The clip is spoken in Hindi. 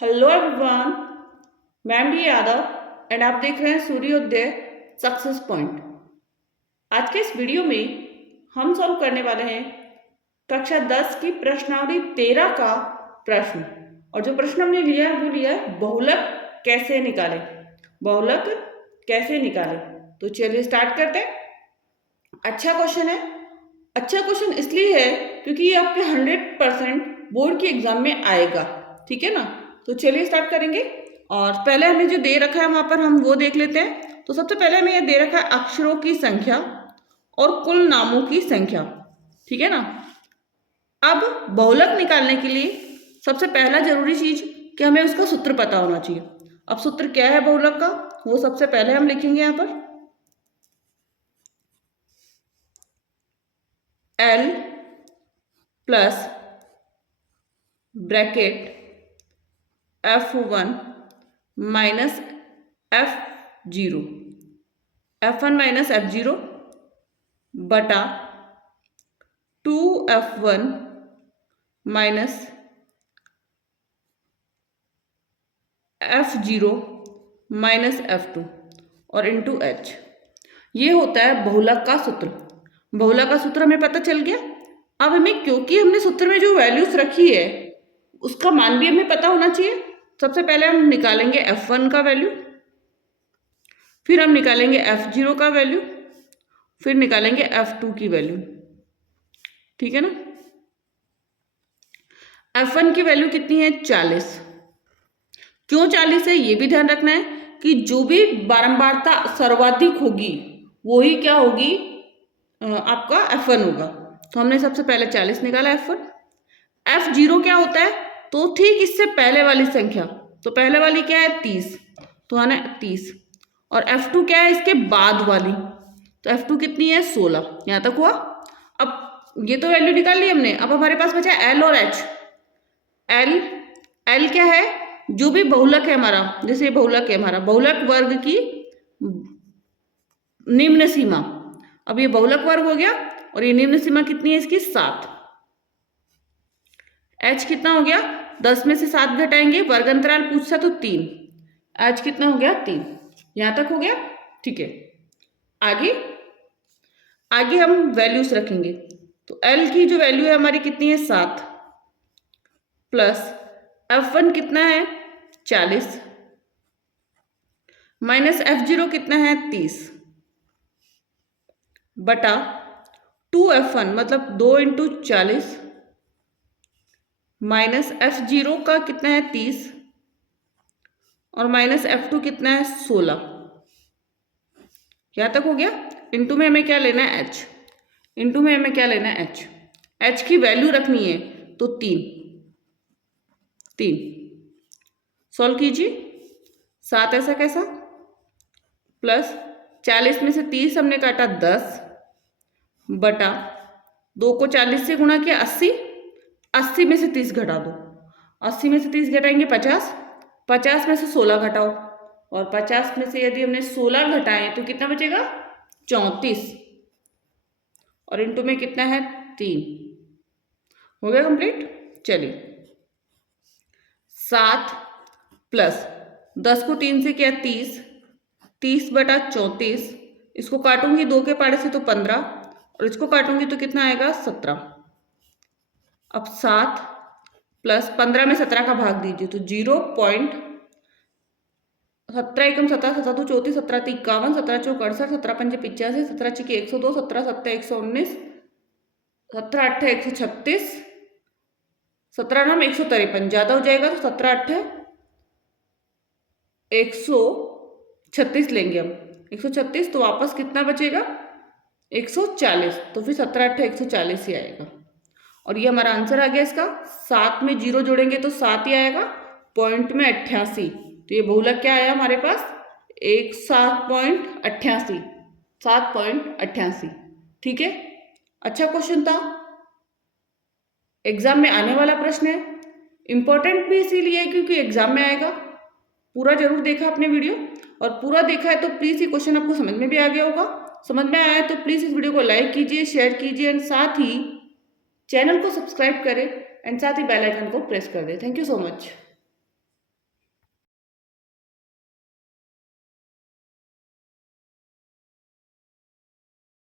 हेलो एवरीवन, मैं एम डी यादव एंड आप देख रहे हैं सूर्योदय सक्सेस पॉइंट। आज के इस वीडियो में हम सॉल्व करने वाले हैं कक्षा 10 की प्रश्नावली 13 का प्रश्न। और जो प्रश्न हमने लिया है वो लिया है बहुलक कैसे निकालें। बहुलक कैसे निकालें, तो चलिए स्टार्ट करते हैं। अच्छा क्वेश्चन है। अच्छा क्वेश्चन इसलिए है क्योंकि ये आपके 100% बोर्ड के एग्जाम में आएगा, ठीक है ना। तो चलिए स्टार्ट करेंगे। और पहले हमें जो दे रखा है वहाँ पर हम वो देख लेते हैं। तो सबसे पहले हमें ये दे रखा है अक्षरों की संख्या और कुल नामों की संख्या, ठीक है ना। अब बहुलक निकालने के लिए सबसे पहला जरूरी चीज कि हमें उसका सूत्र पता होना चाहिए। अब सूत्र क्या है बहुलक का, वो सबसे पहले हम लिखेंगे यहाँ पर L plus bracket F1 minus F0, F1 minus F0 बटा 2F1 minus F0 minus F2 और इंटू H। ये होता है बहुलक का सूत्र। बहुलक का सूत्र हमें पता चल गया। अब हमें, क्योंकि हमने सूत्र में जो वैल्यूज रखी है उसका मान भी हमें पता होना चाहिए। सबसे पहले हम निकालेंगे F1 का वैल्यू, फिर हम निकालेंगे F0 का वैल्यू, फिर निकालेंगे F2 की वैल्यू, ठीक है ना। F1 की वैल्यू कितनी है 40। क्यों 40 है ये भी ध्यान रखना है कि जो भी बारंबारता सर्वाधिक होगी वही क्या होगी, आपका F1 होगा। तो हमने सबसे पहले 40 निकाला F1। F0 क्या होता है, तो ठीक इससे पहले वाली संख्या, तो पहले वाली क्या है 30, तो आना 30। और F2 क्या है इसके बाद वाली, तो F2 कितनी है 16। यहाँ तक हुआ। अब ये तो वैल्यू निकाल ली हमने। अब हमारे पास बचा L और H। L क्या है, जो भी बहुलक है हमारा, जैसे ये बहुलक है हमारा, बहुलक वर्ग की निम्न सीमा। अब ये बहुलक वर्ग हो गया और ये निम्न सीमा कितनी है इसकी 7। H कितना हो गया, 10 में से 7 घटाएंगे, वर्ग अंतराल पूछता तो 3। H कितना हो गया 3। यहां तक हो गया, ठीक है। आगे आगे हम वैल्यूज रखेंगे। तो L की जो वैल्यू है हमारी कितनी है 7, प्लस F1 कितना है 40, माइनस F0 कितना है 30 बटा 2F1 मतलब 2 इंटू 40 माइनस F0 का कितना है 30 और माइनस F2 कितना है 16। यहाँ तक हो गया। इंटू में हमें क्या लेना है H। इंटू में हमें क्या लेना है H। H की वैल्यू रखनी है तो 3 सॉल्व कीजिए। 7 ऐसा कैसा, प्लस 40 में से 30 हमने काटा 10 बटा 2 को 40 से गुणा किया 80, 80 में से 30 घटा दो, 80 में से 30 घटाएंगे 50, 50 में से 16 घटाओ और 50 में से यदि हमने 16 घटाए तो कितना बचेगा 34 और इंटू में कितना है 3। हो गया कंप्लीट। चलिए 7 प्लस 10 को 3 से किया 30, 30 बटा 34, इसको काटूंगी 2 के पाड़े से तो 15 और इसको काटूंगी तो कितना आएगा 17। अब 7 प्लस 15 में 17 का भाग दीजिए तो 0.17 एकम 17, 17 दो 34, 17 तीन 51, 17 चौक 68, 17 पंजे 85, 17 छिके 102, 17 सत्ते 119, 17 अट्ठे 136, 17 नाम 153, ज्यादा हो जाएगा तो 17 अट्ठे 136 लेंगे हम, 136 तो वापस कितना बचेगा 140, तो फिर 17 अट्ठे 140 ही आएगा। और ये हमारा आंसर आ गया इसका। 7 में 0 जोड़ेंगे तो 7 ही आएगा, पॉइंट में 88, तो ये बहुलक क्या आया हमारे पास 7.88, 7.88, ठीक है। अच्छा क्वेश्चन था, एग्जाम में आने वाला प्रश्न है। इंपॉर्टेंट भी इसीलिए है क्योंकि एग्जाम में आएगा। पूरा जरूर देखा आपने वीडियो, और पूरा देखा है तो प्लीज ये क्वेश्चन आपको समझ में भी आ गया होगा। समझ में आया है तो प्लीज इस वीडियो को लाइक कीजिए, शेयर कीजिए एंड साथ ही चैनल को सब्सक्राइब करें एंड साथ ही बेल आइकन को प्रेस कर दें। Thank you so much.